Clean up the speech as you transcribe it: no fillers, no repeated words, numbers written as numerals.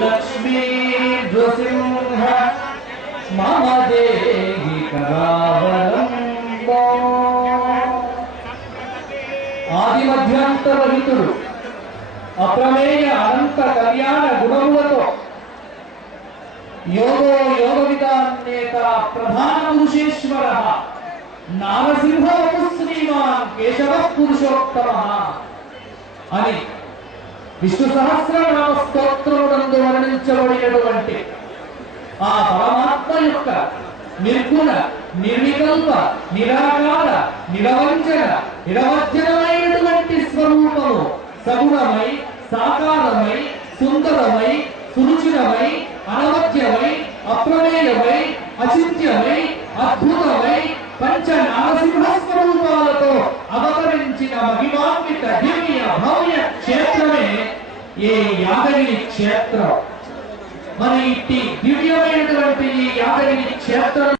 లక్ష్మీ నృసింహ మమ దేహి కరావలంబో. ఆది మధ్యాంతరహితుడు అప్రమేయ అనంత కళ్యాణ గుణములతో యోగో యోగ విధానేత ప్రధాన పురుషేశ్వర నారసింహము శ్రీమాన్ కేశవ పురుషోత్తమ అని విష్ణు సహస్రనామ స్తోత్రమునందు వర్ణించబడినటువంటి ఆ పరమాత్మ యొక్క నిర్గుణ నిర్వికల్ప నిరాకార నిరవంచన నిరవధ్యమైనటువంటి స్వరూపము సగుణమై సాకారమై సుందరమై సురుచిరమై అనవధ్యమై అప్రమేయమై అచింత్యమై అద్భుతమై పంచ నారసింహ స్వరూపాలతో అవతరించిన మహిమాన్విత దివ్య భవ్య క్షేత్రమే ఈ యాదగిరి క్షేత్రం. మరి ఇట్టి దివ్యమైనటువంటి ఈ యాదగిరి క్షేత్రం